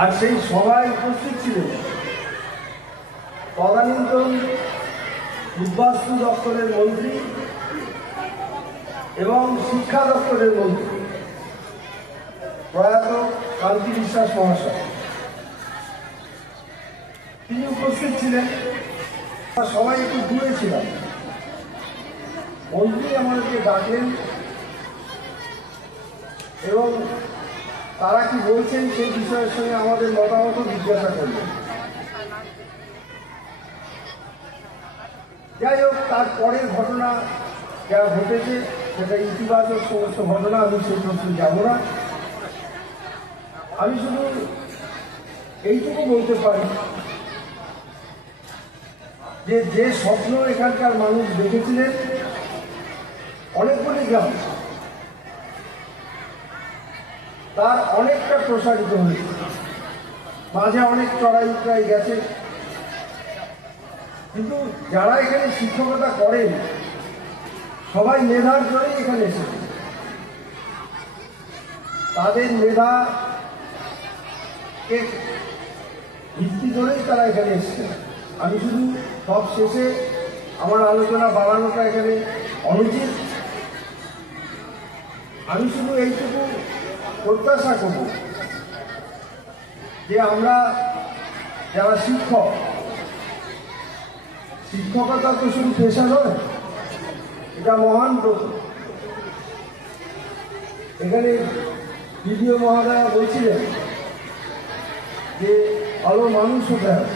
আর সেই সভায় উপস্থিত ছিলেন তদানীন্তন উদ্বাস্তু দপ্তরের মন্ত্রী এবং শিক্ষা দপ্তরের মন্ত্রী প্রয়াত কান্তি বিশ্বাস মহাশয়। তিনি উপস্থিত ছিলেন। সবাই একটু দূরে ছিলাম। মন্ত্রী আমাদেরকে ডাকলেন এবং তারা কি বলছেন সেই বিষয়ের সঙ্গে আমাদের মতামত জিজ্ঞাসা করলেন। যাই হোক, তারপরের ঘটনা যা ঘটেছে সেটা ইতিবাচক সমস্ত ঘটনা, আমি সেই প্রশ্নে যাব না। আমি শুধু এইটুকু বলতে পারি যে স্বপ্ন এখানকার মানুষ দেখেছিলেন, অনেকগুলি গ্রাম, তার অনেকটা প্রসারিত হয়েছে। মাঝে অনেক চড়াই উতরাই গেছে, কিন্তু যারা এখানে শিক্ষকতা করেন সবাই মেধার জন্যই এখানে এসেছে। তাদের মেধাকে ভিত্তি করেই তারা এখানে এসেছে। আমি শুধু সব শেষে আমার আলোচনা বাড়ানোটা এখানে অনুচিত। আমি শুধু এইটুকু প্রত্যাশা করব যে আমরা যারা শিক্ষকতা তো শুধু পেশা নয়, এটা মহান ব্রত। এখানে বিডিও মহোদয়া বলছিলেন যে ভালো মানুষ হতে হবে।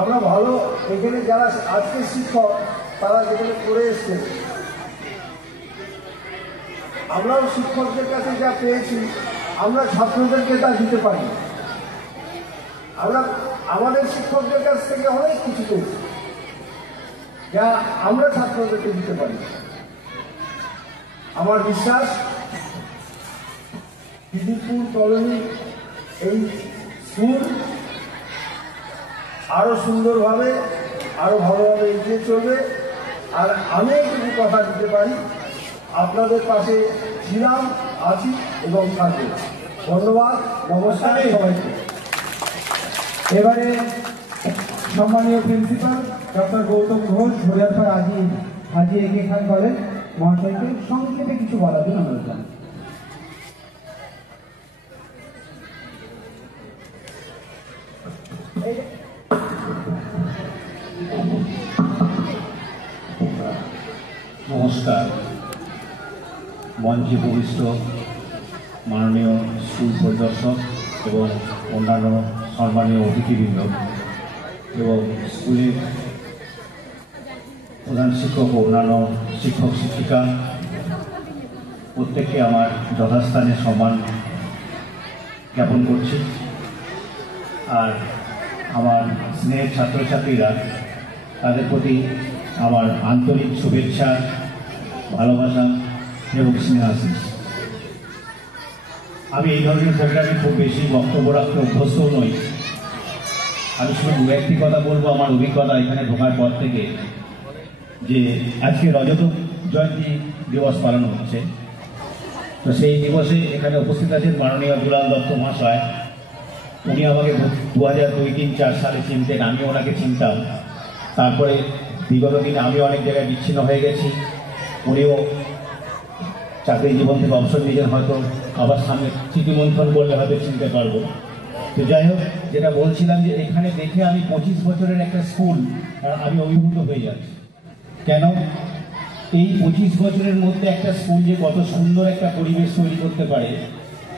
আমরা ভালো, এখানে যারা আজকের শিক্ষক তারা যেখানে করে এসছেন, আমরাও শিক্ষকদের কাছে যা পেয়েছি আমরা ছাত্রদেরকে তা দিতে পারি। আমরা আমাদের শিক্ষকদের কাছ থেকে অনেক কিছু পেয়েছি যা আমরা ছাত্রদেরকে দিতে পারি। আমার বিশ্বাস বিদিতপুর কলোনি এই স্কুল আরো সুন্দরভাবে, আরো ভালোভাবে এগিয়ে চলবে। আর আমি একটু কথা দিতে পারি, আপনাদের পাশে ছিলাম, আছি এবং থাকবে। ধন্যবাদ, নমস্কার সবাইকে। এবারে সম্মানীয় প্রিন্সিপাল ডক্টর গৌতম ঘোষ হরিয়ারপাড় হাজি এগিয়ে খান কলেজ মহাশয়কে সংক্ষেপে কিছু বলার জন্য অনুরোধ জানাই। নমস্কার। মঞ্চে উপবিষ্ট মাননীয় স্কুল পরিদর্শক এবং অন্যান্য সম্মানীয় অতিথিবৃন্দ এবং স্কুলের প্রধান শিক্ষক ও অন্যান্য শিক্ষক শিক্ষিকা, প্রত্যেককে আমার যথাস্থানে সম্মান জ্ঞাপন করছি। আর আমার স্নেহের ছাত্রছাত্রীরা, তাদের প্রতি আমার আন্তরিক শুভেচ্ছা, ভালোবাসা এবং স্নেহাশিস। আমি এই ধরনের প্রোগ্রামে খুব বেশি বক্তব্য রাখতে অভ্যস্তও নই। আমি শুধু দু একটি কথা বলবো আমার অভিজ্ঞতা এখানে ঢোকার পর থেকে, যে আজকে রজত জয়ন্তী দিবস পালন হচ্ছে। তো সেই দিবসে এখানে উপস্থিত আছেন মাননীয় দুলাল দত্ত মহাশয়। উনি আমাকে 2002-3-4 সালে চিনতেন, আমিও ওনাকে চিনতাম। তারপরে বিগত দিনে আমিও অনেক জায়গায় বিচ্ছিন্ন হয়ে গেছি, উনিও চাকরি জীবন থেকে অবসর নিয়েছেন। হয়তো আবার সামনে স্মৃতিমন্থন করলে হয়তো চিনতে পারবো। তো যাই হোক, যেটা বলছিলাম যে এখানে দেখে আমি 25 বছরের একটা স্কুল আমি অভিভূত হয়ে যাচ্ছি। কেন? এই 25 বছরের মধ্যে একটা স্কুল যে কত সুন্দর একটা পরিবেশ তৈরি করতে পারে,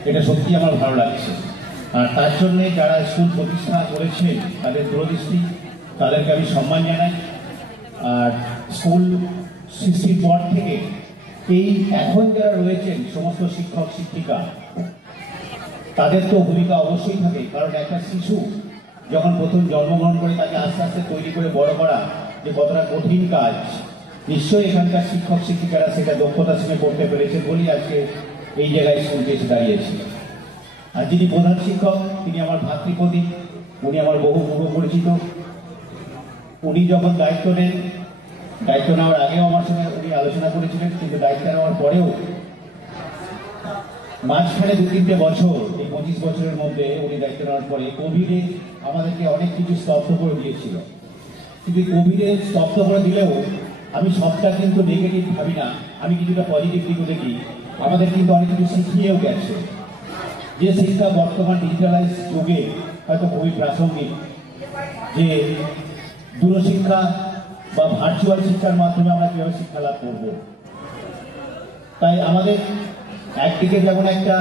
এটা সত্যি আমার ভালো লাগছে। আর তার জন্যে যারা স্কুল প্রতিষ্ঠা করেছে তাদের দূরদৃষ্টি, তাদেরকে আমি সম্মান জানাই। আর স্কুল সৃষ্টির পর থেকে এই এখন যারা রয়েছেন সমস্ত শিক্ষক শিক্ষিকা, তাদের তো ভূমিকা অবশ্যই থাকে। কারণ একটা শিশু যখন প্রথম জন্মগ্রহণ করে তাকে আস্তে আস্তে তৈরি করে বড় করা যে কতটা কঠিন কাজ, নিশ্চয়ই এখানকার শিক্ষক শিক্ষিকারা সেটা দক্ষতার সঙ্গে করতে পেরেছে বলেই আজকে এই জায়গায় স্কুলটি এসে দাঁড়িয়েছে। আর যিনি প্রধান শিক্ষক, তিনি আমার ভাতৃপ্রদীপ, উনি আমার বহু পূর্ব পরিচিত। উনি যখন দায়িত্ব নেন, দায়িত্ব নেওয়ার আগেও আমার সঙ্গে উনি আলোচনা করেছিলেন, কিন্তু দায়িত্ব নেওয়ার পরেও মাঝখানে 2-3টে বছর, এই 25 বছরের মধ্যে উনি দায়িত্ব নেওয়ার পরে কোভিডে আমাদেরকে অনেক কিছু স্তব্ধ করে দিয়েছিল। কিন্তু কোভিডে স্তব্ধ করে দিলেও আমি সবটা কিন্তু নেগেটিভ ভাবি না, আমি কিছুটা পজিটিভ দিকও দেখি। আমাদের কিন্তু অনেক কিছু শিখিয়েও গেছে, যে শিক্ষা বর্তমান ডিজিটালাইজ যুগে হয়তো খুবই প্রাসঙ্গিক, যে দূরশিক্ষা বা ভার্চুয়াল শিক্ষার মাধ্যমে আমরা কীভাবে শিক্ষা লাভ করব। তাই আমাদের একদিকে যেমন একটা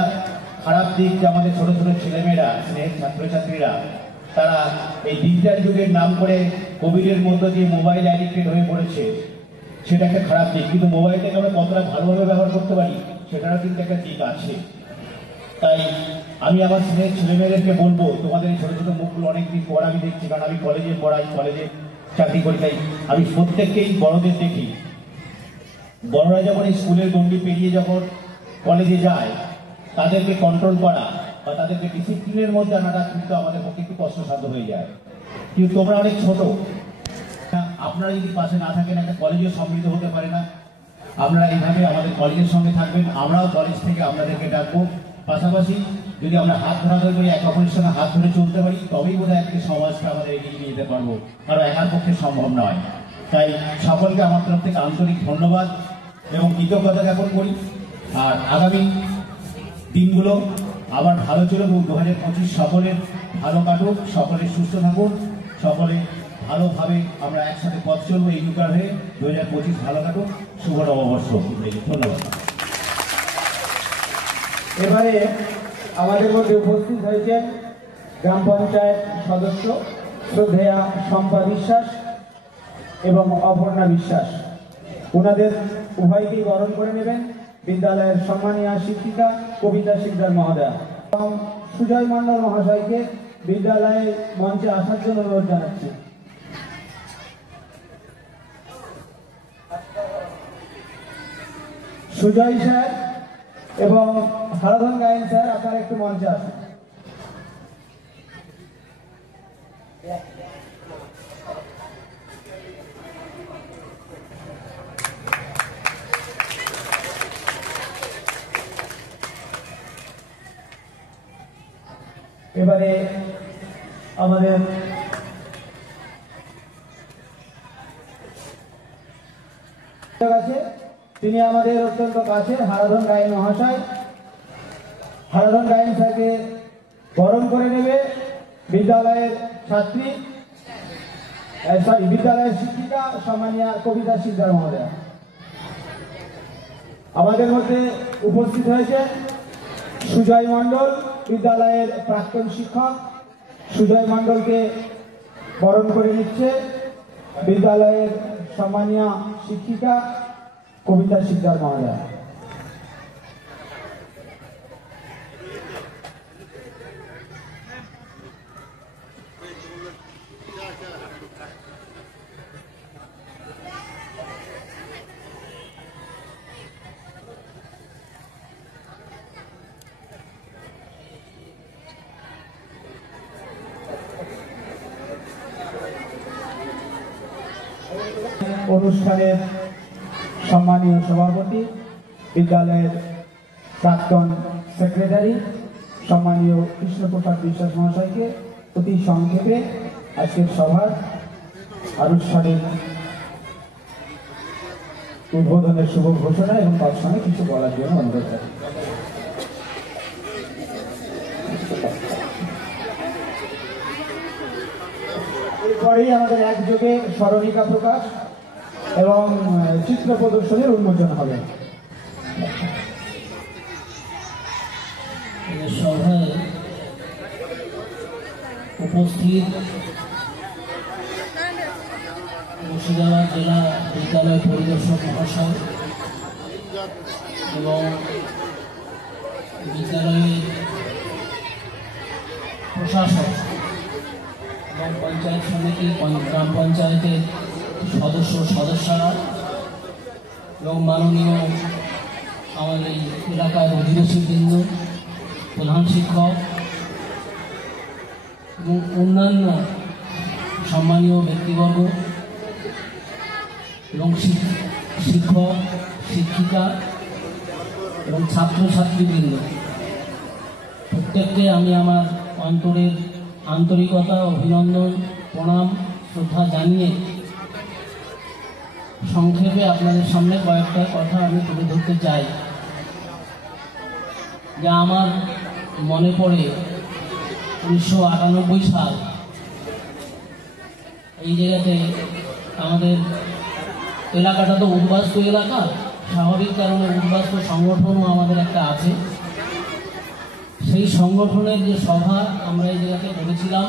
খারাপ দিক, যে আমাদের ছোট ছোট ছেলেমেয়েরা, স্নেহের ছাত্রছাত্রীরা, তারা এই ডিজিটাল যুগের নাম করে কোভিডের মধ্যে দিয়ে মোবাইল অ্যাডিক্টেড হয়ে পড়েছে, সেটা একটা খারাপ দিক। কিন্তু মোবাইলটাকে আমরা কতটা ভালোভাবে ব্যবহার করতে পারি সেটারও কিন্তু একটা দিক আছে। তাই আমি আমার স্নেহের ছেলেমেয়েদেরকে বলবো, তোমাদের এই ছোটো ছোটো মুখগুলো অনেকদিন পর আমি দেখছি, কারণ আমি কলেজে পড়াই, কলেজে চাকরি করি, তাই আমি প্রত্যেককেই বড়দের দেখি। বড়রা যখন এই স্কুলের গণ্ডি পেরিয়ে যখন কলেজে যায়, তাদেরকে কন্ট্রোল করা বা তাদেরকে ডিসিপ্লিনের মধ্যে আনাটা কিন্তু আমাদের পক্ষে একটু কষ্টসাধ্য হয়ে যায়। কিন্তু তোমরা অনেক ছোট, আপনারা যদি পাশে না থাকেন একটা কলেজেও সমৃদ্ধ হতে পারে না। আপনারা এইভাবে আমাদের কলেজের সঙ্গে থাকবেন, আমরাও কলেজ থেকে আপনাদেরকে ডাকবো। পাশাপাশি যদি আমরা হাত ধরাধরি করে একে অপরের সঙ্গে হাত ধরে চলতে পারি, তবেই বোধহয় একটি সমাজকে আমাদের এগিয়ে নিয়ে যেতে পারবো, কারণ একার পক্ষে সম্ভব নয়। তাই সকলকে আমার তরফ থেকে আন্তরিক ধন্যবাদ এবং কৃতজ্ঞতা জ্ঞাপন করি। আর আগামী দিনগুলো আবার ভালো চলুক এবং 2025 সকলের ভালো কাটুক, সকলে সুস্থ থাকুন, সকলে ভালোভাবে আমরা একসাথে পথ চলবো এই নৌকার হয়ে। 2025 ভালো কাটুক, শুভ নববর্ষ। ধন্যবাদ। এবারে আমাদের মধ্যে উপস্থিত হয়েছেন গ্রাম পঞ্চায়েত সদস্য শ্রদ্ধেয়া শম্পা বিশ্বাস এবং অপর্ণা বিশ্বাস। ওনাদের উভয়কেই বরণ করে নেবেন বিদ্যালয়ের সম্মানীয় শিক্ষিকা কবিতা শিকদার মহোদয়া এবং সুজয় মণ্ডল মহাশয়কে বিদ্যালয়ের মঞ্চে আসার জন্য অনুরোধ জানাচ্ছি। সুজয় স্যার এবং হারাধন গায়েন স্যার, আপনারা একটু মঞ্চে আসুন। এবারে আমাদের আছে, তিনি আমাদের অত্যন্ত কাছে হারাধন গায়েন মহাশয়। হারাধন গায়েন স্যারকে বরণ করে নেবে বিদ্যালয়ের ছাত্রী, বিদ্যালয়ের শিক্ষিকা সম্মানীয় কবিতা শিকদার মহোদয়া। আমাদের মধ্যে উপস্থিত হয়েছে সুজয় মণ্ডল, বিদ্যালয়ের প্রাক্তন শিক্ষক। সুজয় মণ্ডলকে বরণ করে নিচ্ছে বিদ্যালয়ের সম্মানীয় শিক্ষিকা কবিতা শিকদার মহোদয়া। অনুষ্ঠানের সম্মানীয় সভাপতি, বিদ্যালয়ের প্রাক্তন সেক্রেটারি সম্মানীয় কৃষ্ণপ্রসাদ বিশ্বাস মহাশয়কে অতি সংক্ষেপে আজকের সভার আনুষ্ঠানিক উদ্বোধনের শুভ ঘোষণা এবং তার সঙ্গে কিছু বলার জন্য অনুরোধ করি। এরপরেই আমাদের একযোগে স্মরণিকা প্রকাশ এবং চিত্র প্রদর্শনের উন্মোচন হবে। সভায় উপস্থিত মুর্শিদাবাদ জেলা বিদ্যালয় পরিদর্শক মহাশয় এবং বিদ্যালয়ের প্রশাসক এবং পঞ্চায়েত সমিতি, গ্রাম পঞ্চায়েতের সদস্যরা এবং মাননীয় আমাদের এই এলাকার অধিবাসীবৃন্দ, প্রধান শিক্ষক এবং অন্যান্য সম্মানীয় ব্যক্তিবর্গ এবং শিক্ষক, শিক্ষিকা এবং ছাত্রছাত্রীবৃন্দ, প্রত্যেককে আমি আমার অন্তরের আন্তরিকতা, অভিনন্দন, প্রণাম, শ্রদ্ধা জানিয়ে সংক্ষেপে আপনাদের সামনে কয়েকটা কথা আমি তুলে ধরতে চাই। যা আমার মনে পড়ে 1998 সাল, এই জায়গাতে আমাদের এলাকাটা তো উদ্বাস্তু এলাকা, স্বাভাবিক কারণে উদ্বাস্তু সংগঠনও আমাদের একটা আছে। সেই সংগঠনের যে সভা আমরা এই জায়গাতে করেছিলাম,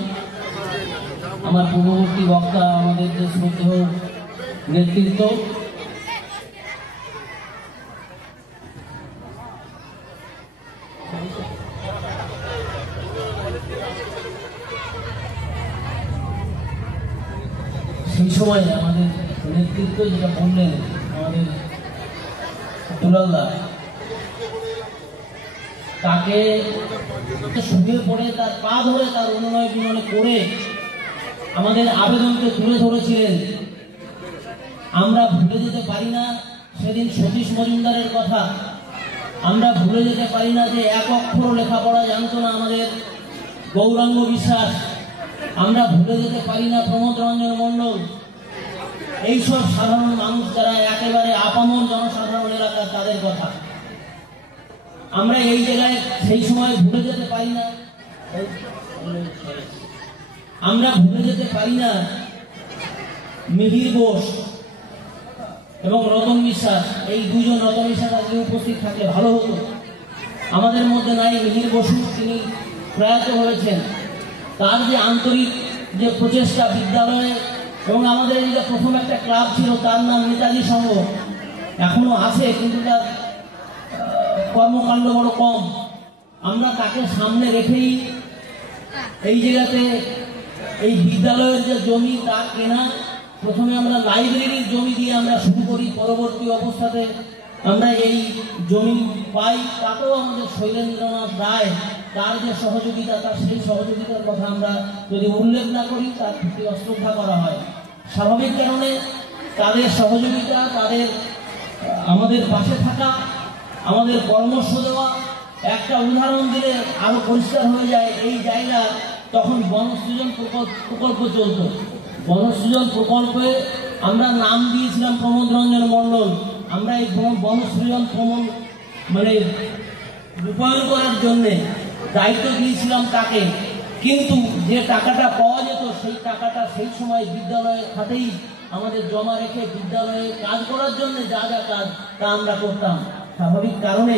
আমার পূর্ববর্তী বক্তা আমাদের যে শ্রদ্ধেয় নেতৃত্ব সেই সময় আমাদের নেতৃত্ব যেটা বললেন আমাদের দুলালদা, তাকে শুয়ে পড়ে তার পা ধরে তার অনুনয় বিনয় করে আমাদের আবেদনকে তুলে ধরেছিলেন। আমরা ভুলে যেতে পারি না সেদিন সতীশ মজুমদারের কথা, আমরা ভুলে যেতে পারি না যে এক অক্ষর লেখাপড়া জানতো না আমাদের গৌরাঙ্গ বিশ্বাস, আমরা ভুলে যেতে পারি না প্রমোদ রঞ্জন মণ্ডল, এইসব সাধারণ মানুষ যারা একেবারে আপামর জনসাধারণ এলাকা, তাদের কথা আমরা এই জায়গায় সেই সময় ভুলে যেতে পারি না। আমরা ভুলে যেতে পারি না মিহির ঘোষ এবং রতন বিশ্বাস, এই দুজন, রতন বিশ্বাস আজকে উপস্থিত থাকলে ভালো হতো, আমাদের মধ্যে নাই। মিহির বসু তিনি প্রয়াত হয়েছেন, তার যে আন্তরিক যে প্রচেষ্টা বিদ্যালয়ে, এবং আমাদের এই যে প্রথম একটা ক্লাব ছিল তার নাম নেতাজি সংঘ, এখনো আছে কিন্তু তার কর্মকাণ্ড বড় কম। আমরা তাকে সামনে রেখেই এই জায়গাতে এই বিদ্যালয়ের যে জমি তা কেনা, প্রথমে আমরা লাইব্রেরির জমি দিয়ে আমরা শুরু করি, পরবর্তী অবস্থাতে আমরা এই জমি পাই। তাতেও আমাদের শৈলেন্দ্রনাথ রায় তার যে সহযোগিতা, তার সেই সহযোগিতার কথা আমরা যদি উল্লেখ না করি তার প্রতি অশ্রদ্ধা করা হয়। স্বাভাবিক কারণে তাদের সহযোগিতা, তাদের আমাদের পাশে থাকা, আমাদের পরামর্শ দেওয়া, একটা উদাহরণ দিলে আরো পরিষ্কার হয়ে যায়। এই জায়গা তখন বনসৃজন প্রকল্প চলত, বনসৃজন প্রকল্পে আমরা নাম দিয়েছিলাম প্রমোদ রঞ্জন মণ্ডল। আমরা এই বনসৃজন মানে রূপায়ণ করার জন্য দায়িত্ব দিয়েছিলাম তাকে, কিন্তু যে টাকাটা পাওয়া যেত সেই টাকাটা সেই সময় বিদ্যালয়ের খাতেই আমাদের জমা রেখে বিদ্যালয়ে কাজ করার জন্য যা যা কাজ তা আমরা করতাম। স্বাভাবিক কারণে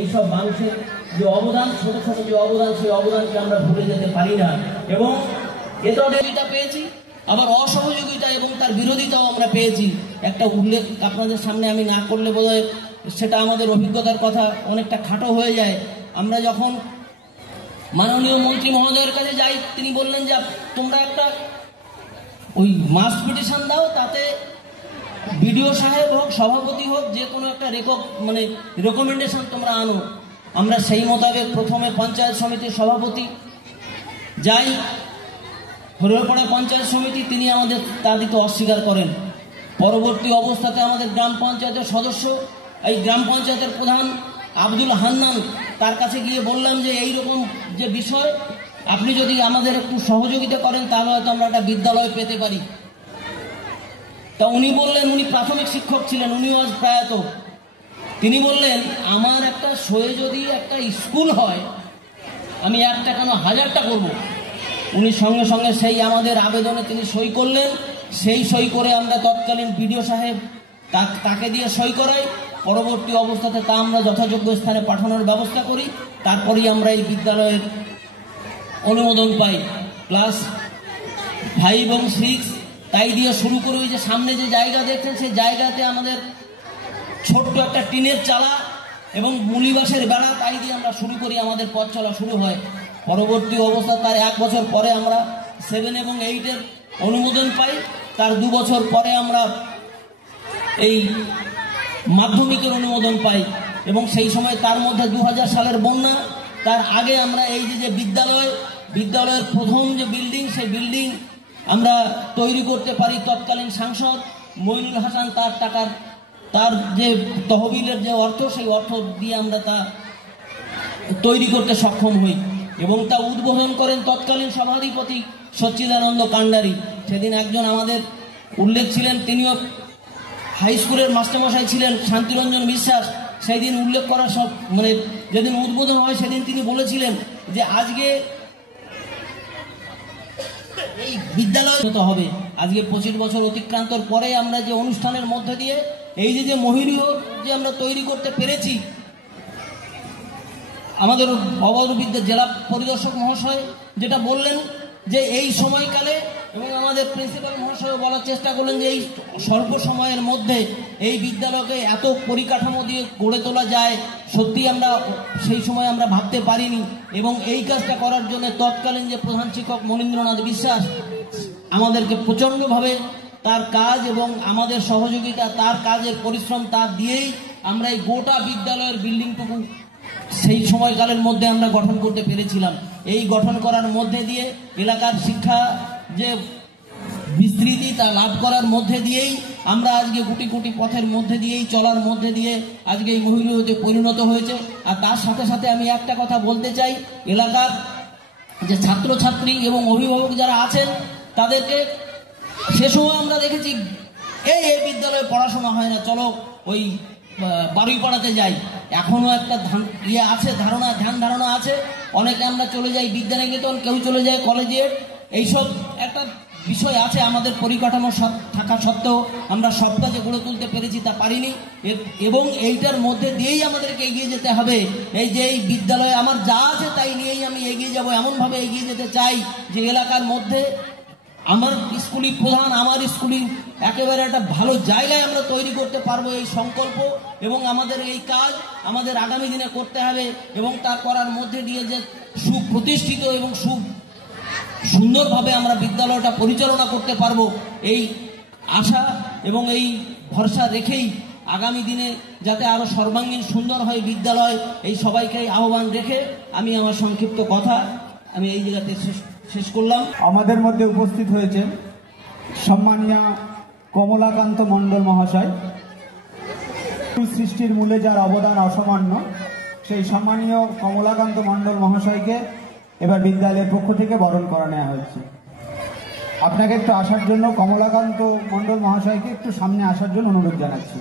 এইসব মানুষের যে অবদান, ছোট ছোট যে অবদান, সেই অবদানকে আমরা ভুলে যেতে পারি না। এবং এটা পেয়েছি, আবার অসহযোগিতা এবং তার বিরোধিতাও আমরা পেয়েছি। একটা উল্লেখ আপনাদের সামনে আমি না করলে বোধহয় সেটা আমাদের অভিজ্ঞতার কথা অনেকটা খাটো হয়ে যায়। আমরা যখন মাননীয় মন্ত্রী মহোদয়ের কাছে যাই, তিনি বললেন যে তোমরা একটা ওই মাস পিটিশন দাও, তাতে বিডিও সাহেব হোক, সভাপতি হোক, যে কোনো একটা রেকমেন্ডেশন তোমরা আনো। আমরা সেই মোতাবেক প্রথমে পঞ্চায়েত সমিতির সভাপতি যাই, হরিহরপাড়া পঞ্চায়েত সমিতি, তিনি আমাদের তা দিতে অস্বীকার করেন। পরবর্তী অবস্থাতে আমাদের গ্রাম পঞ্চায়েতের সদস্য, এই গ্রাম পঞ্চায়েতের প্রধান আব্দুল হান্নান, তার কাছে গিয়ে বললাম যে এইরকম যে বিষয়, আপনি যদি আমাদের একটু সহযোগিতা করেন তাহলে হয়তো আমরা একটা বিদ্যালয় পেতে পারি। তা উনি বললেন, উনি প্রাথমিক শিক্ষক ছিলেন, উনিও আজ প্রয়াত, তিনি বললেন আমার একটা সয়ে যদি একটা স্কুল হয় আমি একটা কেন 1000টা করবো। উনি সঙ্গে সঙ্গে সেই আমাদের আবেদনে তিনি সই করলেন। সেই সই করে আমরা তৎকালীন বিডিও সাহেব তাকে দিয়ে সই করাই। পরবর্তী অবস্থাতে তা আমরা যথাযোগ্য স্থানে পাঠানোর ব্যবস্থা করি। তারপরেই আমরা এই বিদ্যালয়ের অনুমোদন পাই। ক্লাস 5 এবং 6 তাই দিয়ে শুরু করে ওই যে সামনে যে জায়গা দেখছেন, সেই জায়গাতে আমাদের ছোট্ট একটা টিনের চালা এবং মুলিবাসের বেড়া, তাই দিয়ে আমরা শুরু করি, আমাদের পথ চলা শুরু হয়। পরবর্তী অবস্থা তার 1 বছর পরে আমরা 7 এবং 8-এর অনুমোদন পাই। তার 2 বছর পরে আমরা এই মাধ্যমিকের অনুমোদন পাই। এবং সেই সময় তার মধ্যে 2000 সালের বন্যা, তার আগে আমরা এই যে বিদ্যালয়ের প্রথম যে বিল্ডিং, সেই বিল্ডিং আমরা তৈরি করতে পারি। তৎকালীন সাংসদ মইনুল হাসান তার যে তহবিলের যে অর্থ, সেই অর্থ দিয়ে আমরা তা তৈরি করতে সক্ষম হই। এবং তা উদ্বোধন করেন তৎকালীন সভাধিপতি সচ্চিদানন্দ কান্ডারি। সেদিন একজন আমাদের উল্লেখ ছিলেন, তিনিও হাই স্কুলের মাস্টারমশাই ছিলেন, শান্তিরঞ্জন বিশ্বাস। সেই দিন উল্লেখ করা সব যেদিন উদ্বোধন হয় সেদিন তিনি বলেছিলেন যে আজকে এই বিদ্যালয় হবে। আজকে 25 বছর অতিক্রান্তর পরে আমরা যে অনুষ্ঠানের মধ্যে দিয়ে এই যে মহিরীয় যে আমরা তৈরি করতে পেরেছি, আমাদের অবরবিদ্যা জেলা পরিদর্শক মহাশয় যেটা বললেন যে এই সময়কালে, এবং আমাদের প্রিন্সিপাল মহাশয় বলার চেষ্টা করলেন যে এই স্বল্প সময়ের মধ্যে এই বিদ্যালয়কে এত পরিকাঠামো দিয়ে গড়ে তোলা যায়, সত্যি আমরা সেই সময় আমরা ভাবতে পারিনি। এবং এই কাজটা করার জন্য তৎকালীন যে প্রধান শিক্ষক মনীন্দ্রনাথ বিশ্বাস আমাদেরকে প্রচণ্ডভাবে তার কাজ এবং আমাদের সহযোগিতা, তার কাজের পরিশ্রম তার দিয়েই আমরা এই গোটা বিদ্যালয়ের বিল্ডিংটুকু সেই সময়কালের মধ্যে আমরা গঠন করতে পেরেছিলাম। এই গঠন করার মধ্যে দিয়ে এলাকার শিক্ষা যে বিস্তৃতি তা লাভ করার মধ্যে দিয়েই আমরা আজকে কোটি কোটি পথের মধ্যে দিয়েই চলার মধ্যে দিয়ে আজকে এই মহিলাতে পরিণত হয়েছে। আর তার সাথে সাথে আমি একটা কথা বলতে চাই, এলাকার যে ছাত্রছাত্রী এবং অভিভাবক যারা আছেন তাদেরকে সে সময় আমরা দেখেছি এই বিদ্যালয়ে পড়াশোনা হয় না, চলো ওই বারুইপাড়াতে যাই। এখনো একটা ধ্যান ধারণা আছে, অনেকে আমরা চলে যাই বিদ্যানিকেতন, কেউ চলে যায় কলেজিয়েট, এইসব একটা বিষয় আছে। আমাদের পরিকাঠামো থাকা সত্ত্বেও আমরা সব কাজে গড়ে তুলতে পেরেছি তা পারিনি। এবং এইটার মধ্যে দিয়েই আমাদেরকে এগিয়ে যেতে হবে। এই যে এই বিদ্যালয়ে আমার যা আছে তাই নিয়েই আমি এগিয়ে যাব, এমনভাবে এগিয়ে যেতে চাই যে এলাকার মধ্যে আমার স্কুলই প্রধান, আমার স্কুলই একেবারে একটা ভালো জায়গায় আমরা তৈরি করতে পারবো, এই সংকল্প এবং আমাদের এই কাজ আমাদের আগামী দিনে করতে হবে। এবং তা করার মধ্যে দিয়ে যে সুপ্রতিষ্ঠিত এবং সুন্দরভাবে আমরা বিদ্যালয়টা পরিচালনা করতে পারবো, এই আশা এবং এই ভরসা রেখেই আগামী দিনে যাতে আরো সর্বাঙ্গীন সুন্দর হয় বিদ্যালয়, এই সবাইকে আহ্বান রেখে আমি আমার সংক্ষিপ্ত কথা আমি এই জায়গাতে শেষ করলাম। আমাদের মধ্যে উপস্থিত হয়েছেন সম্মানীয় কমলাকান্ত মণ্ডল মহাশয়। সৃষ্টির মূলে যার অবদান অসামান্য, সেই সম্মানীয় কমলাকান্ত মণ্ডল মহাশয়কে এবার বিদ্যালয়ের পক্ষ থেকে বরণ করা নেওয়া হয়েছে। আপনাকে একটু আসার জন্য, কমলাকান্ত মণ্ডল মহাশয়কে একটু সামনে আসার জন্য অনুরোধ জানাচ্ছি।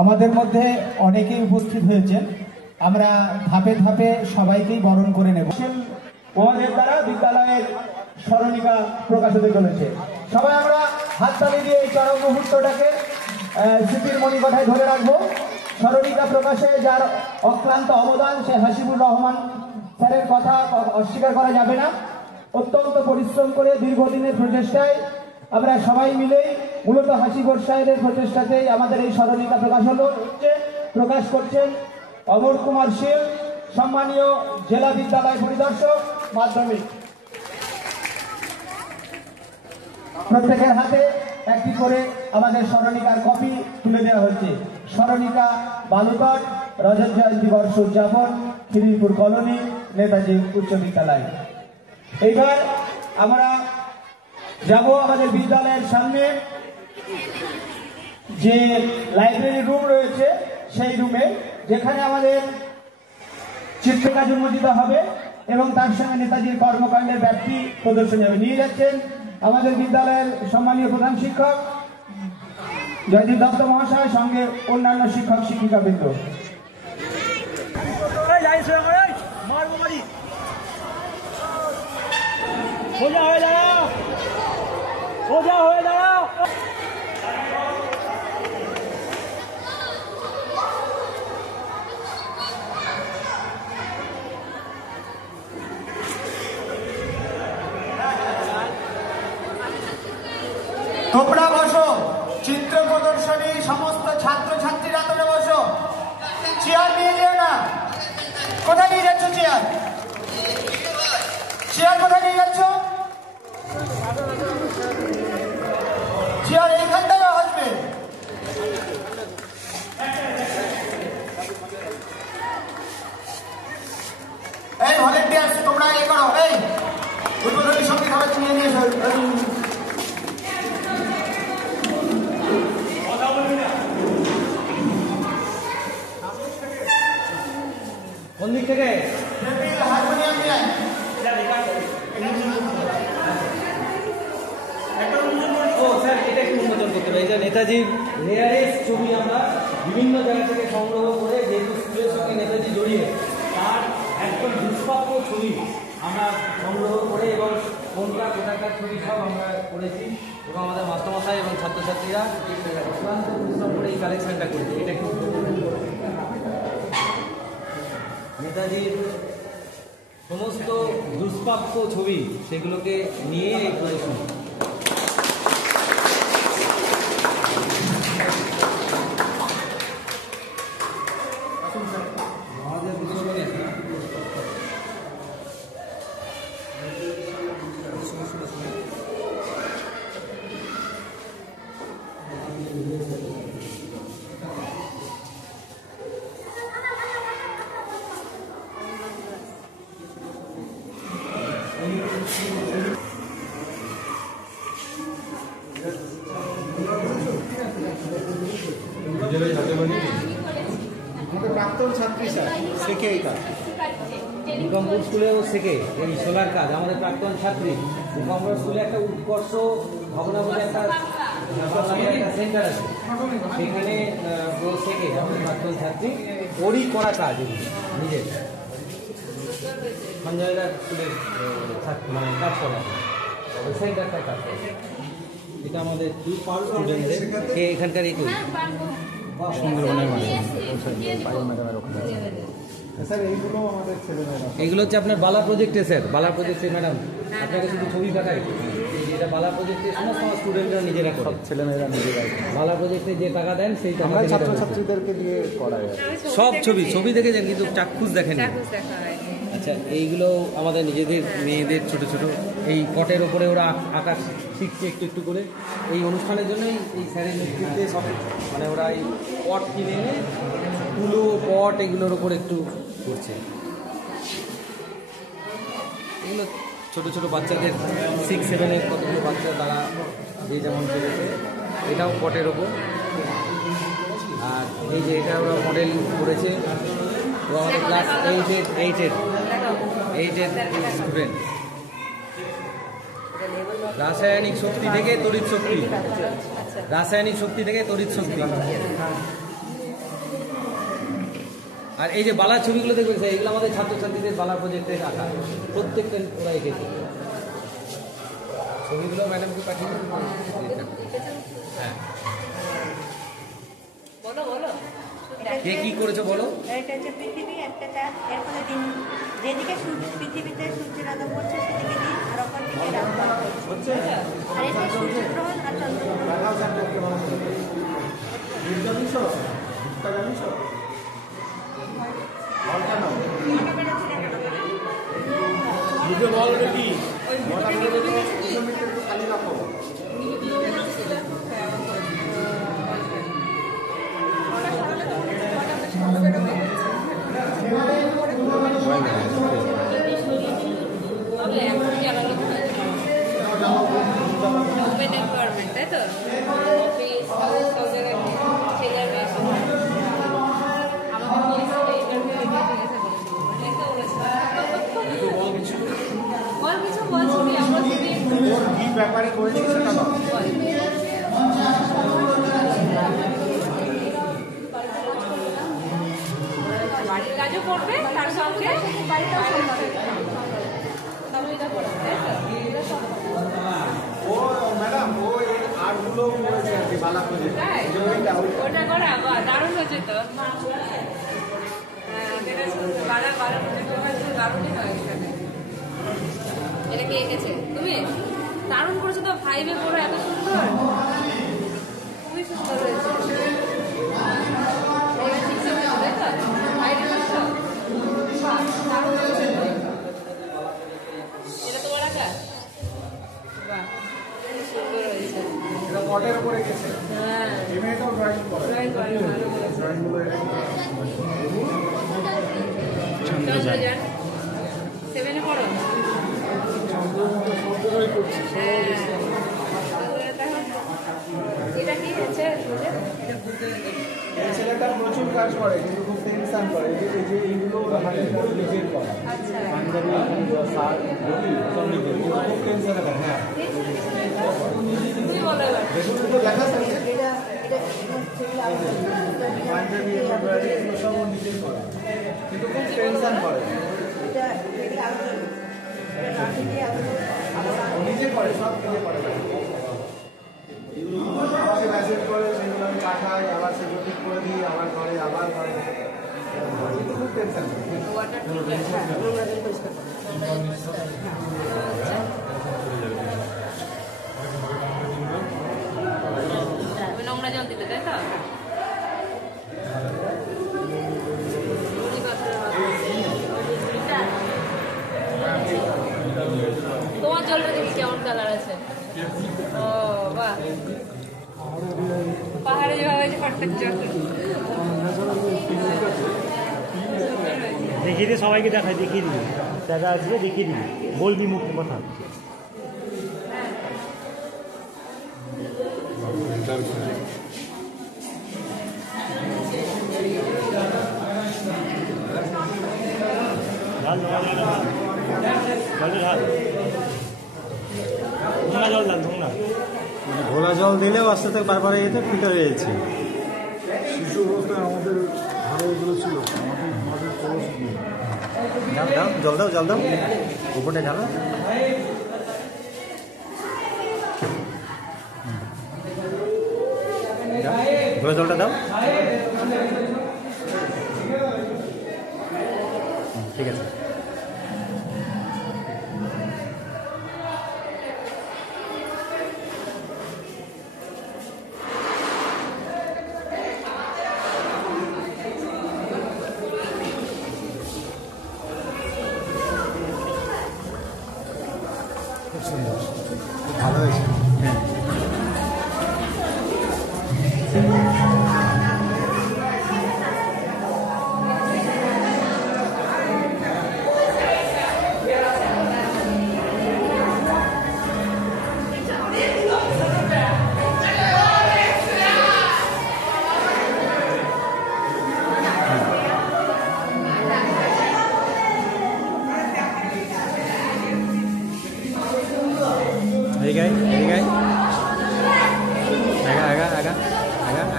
আমাদের মধ্যে অনেকেই উপস্থিত হয়েছেন, আমরা ধাপে ধাপে সবাইকেই বরণ করে নেব। ওনাদের দ্বারা বিদ্যালয়ের স্মরণিকা প্রকাশ হতে চলেছে। সবাই আমরা হাততালি দিয়ে এই চরম মুহূর্তটাকে স্মৃতির মণিকোঠায় ধরে রাখবো। স্মরণিকা প্রকাশে যার অক্লান্ত অবদান, সে হাসিবুর রহমান স্যারের কথা অস্বীকার করা যাবে না। অত্যন্ত পরিশ্রম করে দীর্ঘদিনের প্রচেষ্টায় আমরা সবাই মিলেই, মূলত হাসিবুর সাহেবের প্রচেষ্টাতেই আমাদের এই স্মরণিকা প্রকাশ করছেন অমর কুমার শীল, সম্মানীয় জেলা বিদ্যালয় পরিদর্শক মাধ্যমিক। প্রত্যেকের হাতে একটি করে আমাদের স্মরণিকার কপি তুলে দেওয়া হচ্ছে। স্মরণিকা বালুঘাট রজত জয়ন্তী বর্ষ উদযাপন, খিদিরপুর কলোনি, নেতাজি উচ্চ বিদ্যালয়। এইবার আমরা যাব আমাদের বিদ্যালয়ের সামনে যে লাইব্রেরি রুম রয়েছে সেই রুমে, যেখানে আমাদের চিত্রকাজ উন্মোচিত হবে এবং তার সঙ্গে নেতাজির কর্মকাণ্ডের ব্যাপ্তি প্রদর্শন যাবে। নিয়ে যাচ্ছেন আমাদের বিদ্যালয়ের সম্মানীয় প্রধান শিক্ষক জয়দীপ দত্ত মহাশয়, সঙ্গে অন্যান্য শিক্ষক শিক্ষিকাবৃন্দ। তোমরা বসো, চিত্র প্রদর্শনী সমস্ত ছাত্রছাত্রীরা তোমরা বসো, চেয়ার নিয়ে যেও না। কোথায় নিয়ে যাচ্ছ চেয়ার? চেয়ার কোথায় নিয়ে যাচ্ছ? চেয়ার এইখানটায় আসবে। এই ভলেন্টিয়ার্স তোমরা এ করো, এই উদ্বোধনী সঙ্গে সবাই নিয়ে নিয়ে এসো। এটা একটু উন্মোচন করতে হবে। এই যে নেতাজির রেয়ারেস্ট ছবি আমরা বিভিন্ন জায়গা থেকে সংগ্রহ করে, যেহেতু স্কুলের সঙ্গে নেতাজি জড়িয়ে, তার একদম দুষ্প্রাপ্য ছবি আমরা সংগ্রহ করে এবং কোনটা কোথাকার ছবি সব আমরা করেছি এবং আমাদের মাস্টারমশাই এবং ছাত্রছাত্রীরা অক্লান্ত পরিশ্রম করে এই কালেকশনটা করেছে। এটা একটু নেতাজির সমস্ত দুষ্প্রাপ্য ছবি সেগুলোকে নিয়ে এই প্রদর্শনী। প্রাক্তন ছাত্রী স্যার শেখে এই কাজ, ভূকম্পুর স্কুলেও শেখে এই সোলার কাজ। আমাদের প্রাক্তন ছাত্রী ভূকম্পুর স্কুলে একটা উৎকর্ষ ভবনা বলে একটা সেন্টার আছে, সেখানে ও শেখে আমাদের প্রাক্তন ছাত্রী। ওরই করা কাজ নিজের সঞ্জয়দা স্কুলের মানে কাজ করা ওই সেন্টারটার কাজ করে। এটা আমাদের স্টুডেন্টদের এখানকার এই সুন্দরবনের মানুষ। স্যার এইগুলো আমাদের ছেলেমেয়েরা, এগুলো হচ্ছে আপনার বালা প্রজেক্টে স্যার, বালা প্রজেক্টে ম্যাডাম আপনাকে শুধু ছবি পাঠাই। এটা বালা প্রজেক্টে সমস্ত স্টুডেন্টরা নিজেরা সব ছেলেমেয়েরা নিজেরাই বালা প্রজেক্টে যে টাকা দেন সেই টাকা ছাত্রছাত্রীদেরকে দিয়ে করায় সব ছবি দেখেছেন কিন্তু চাক্ষুষ দেখেন। আচ্ছা, এইগুলো আমাদের নিজেদের মেয়েদের ছোট ছোট এই পটের ওপরে ওরা আঁকা শিখছে একটু একটু করে। এই অনুষ্ঠানের জন্যই এই স্যারের নেতৃত্বে সব মানে ওরা এই পট কিনে এনে তুলো পট এগুলোর ওপর একটু করছে। এগুলো ছোট ছোট বাচ্চাদের 6-7-এর কতগুলো বাচ্চা তারা যে যেমন করেছে। এটাও পটের ওপর। আর এই যে এটা ওরা মডেল করেছে, ও আমাদের ক্লাস এইটের স্টুডেন্ট। রাসায়নিক শক্তি থেকে তড়িৎ শক্তি, রাসায়নিক শক্তি থেকে তড়িৎ শক্তি। আর এই যে বালার ছবিগুলো দেখবেন এইগুলো আমাদের ছাত্রছাত্রীদের বালা প্রজেক্টের আঁকা, প্রত্যেকটা ওরা এঁকেছে। ছবিগুলো ম্যাডামকে পাঠিয়ে হ্যাঁ। কে কি করেছো বলো? এটা হচ্ছে পৃথিবী একটা চাঁদ, এর ফলে দিন যেদিকে পৃথিবীতে সূর্যের আলো পড়ছে সেদিকে দিন, আর অপর দিকে রাত হচ্ছে। আর এটা সূর্যগ্রহণ আর চন্দ্রগ্রহণ। তাই তো ব্যাপারে করেছি সেটা না। বাড়ির কাজও করবে তার সঙ্গে বাড়িটাও সামলাবে। ও ম্যাডাম ও এই আর্টগুলো করেছে আর কি বালা প্রজেক্ট। ওটা করা দারুণ হয়েছে তো। এটা কে এঁকেছে? তুমি দারুণ করেছো তো, 5-এ পড়ো এত সুন্দর, খুবই সুন্দর হয়েছে। এটা তোমার আঁকা? বাহ, সুন্দর হয়েছে। এটা পটের উপরে গেছে। হ্যাঁ, এই মেয়েটাও ড্রয়িং করে। ড্রয়িংগুলো এরকম 7-এ পড়ো? এটা কি হচ্ছে? এই ছেলেটা প্রচুর কাজ করে কিন্তু খুব টেনশন করে। এই যে এইগুলো হাতে করে নিজের করে। আচ্ছা, পাঞ্জাবি সার সব নিজের, খুব টেনশনে থাকে। হ্যাঁ তুমি বলো এবার। কিন্তু খুব টেনশন করে, নিজে করে, সব নিজে করে। আমাকে মেসেজ করে, সেগুলো আমি পাঠাই, আবার সেগুলো ঠিক করে দিই, আবার করে, আবার করে। কিন্তু খুব টেনশন নোংরা জল দিতে, তাই তো? তোমার জলটা দেখি কেমন কালার আছে। ও বাহ, পাহাড়ে যেভাবে প্রত্যেক জল দেখিয়ে দিয়ে সবাইকে দেখায়, দেখিয়ে দিবি, দাদা আসবে দেখিয়ে দিবি, বলবি মুখে কথা। ঢাল ধোঁয়া জল দেন, ধোঁয়া ঘোলা জল দিলেও আস্তে আস্তে বারবার এতে ফিল্টার হয়ে যাচ্ছে। শিশু অবস্থায় আমাদের ঘরে এগুলো ছিল, আমাদের দাও দাও, জল দাও, জল দাও, উপরটা ঢালো। ঘোলা জলটা দাও, ঠিক আছে। ভালো হয়েছে।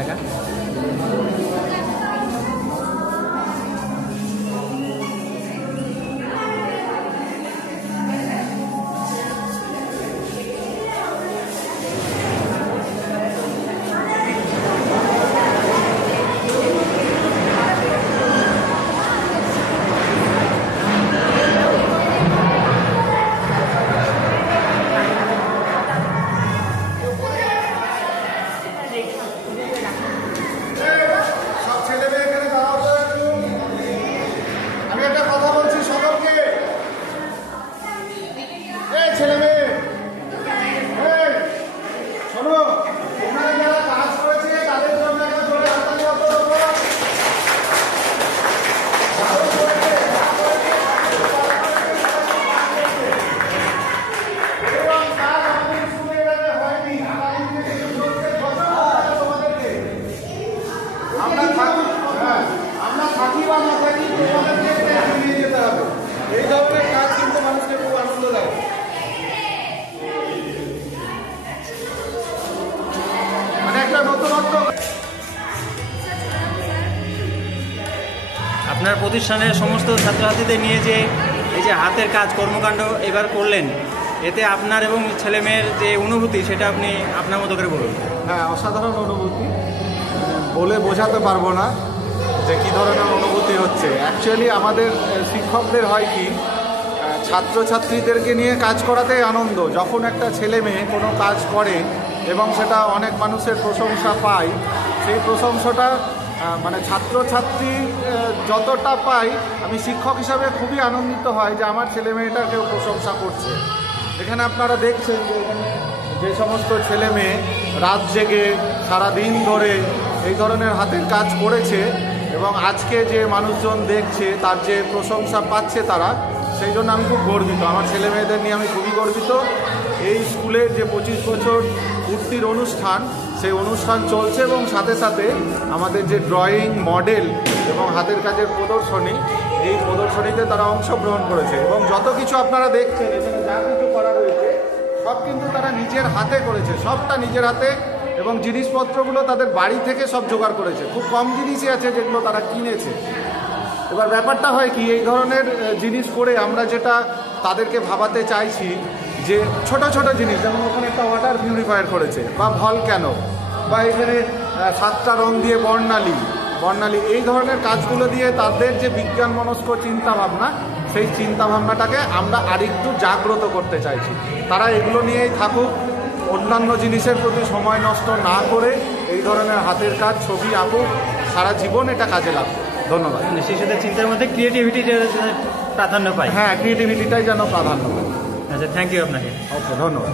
আগা। আপনার প্রতিষ্ঠানের সমস্ত ছাত্রছাত্রীদের নিয়ে যে এই যে হাতের কাজ কর্মকাণ্ড এবার করলেন, এতে আপনার এবং ছেলেমেয়ের যে অনুভূতি সেটা আপনি আপনার মতো করে বলুন। হ্যাঁ, অসাধারণ অনুভূতি, বলে বোঝাতে পারবো না যে কী ধরনের অনুভূতি হচ্ছে। অ্যাকচুয়ালি আমাদের শিক্ষকদের হয় কি, ছাত্রছাত্রীদেরকে নিয়ে কাজ করাতেই আনন্দ। যখন একটা ছেলে মেয়ে কোনো কাজ করে এবং সেটা অনেক মানুষের প্রশংসা পায়, সেই প্রশংসাটা মানে ছাত্রছাত্রী যতটা পাই, আমি শিক্ষক হিসাবে খুবই আনন্দিত হয় যে আমার ছেলে মেয়েটা কেউ প্রশংসা করছে। এখানে আপনারা দেখছেন যে এখানে যে সমস্ত ছেলে মেয়ে রাত জেগে সারাদিন ধরে এই ধরনের হাতের কাজ করেছে এবং আজকে যে মানুষজন দেখছে তার যে প্রশংসা পাচ্ছে তারা, সেই জন্য আমি খুব গর্বিত। আমার ছেলে মেয়েদের নিয়ে আমি খুবই গর্বিত। এই স্কুলের যে 25 বছর পূর্তির অনুষ্ঠান, সেই অনুষ্ঠান চলছে এবং সাথে সাথে আমাদের যে ড্রয়িং মডেল এবং হাতের কাজের প্রদর্শনী, এই প্রদর্শনীতে তারা অংশগ্রহণ করেছে এবং যত কিছু আপনারা দেখছেন এখানে যা কিছু করা রয়েছে সব কিন্তু তারা নিজের হাতে করেছে, সবটা নিজের হাতে, এবং জিনিসপত্রগুলো তাদের বাড়ি থেকে সব জোগাড় করেছে। খুব কম জিনিসই আছে যেগুলো তারা কিনেছে। এবার ব্যাপারটা হয় কি, এই ধরনের জিনিস করে আমরা যেটা তাদেরকে ভাবাতে চাইছি যে ছোট ছোট জিনিস, যেমন ওখানে একটা ওয়াটার পিউরিফায়ার করেছে, বা ভলক্যানো, বা এখানে 7টা রং দিয়ে বর্ণালী, এই ধরনের কাজগুলো দিয়ে তাদের যে বিজ্ঞান মনস্ক চিন্তাভাবনা, সেই চিন্তাভাবনাটাকে আমরা আরেকটু জাগ্রত করতে চাইছি। তারা এগুলো নিয়েই থাকুক, অন্যান্য জিনিসের প্রতি সময় নষ্ট না করে এই ধরনের হাতের কাজ, ছবি আঁকুক, সারা জীবন এটা কাজে লাগবে। ধন্যবাদ। শিশুদের চিন্তার মধ্যে ক্রিয়েটিভিটি প্রাধান্য পায়। হ্যাঁ, ক্রিয়েটিভিটিটাই যেন প্রাধান্য পায়। আচ্ছা, থ্যাংক ইউ আপনাকে। ওকে, ধন্যবাদ।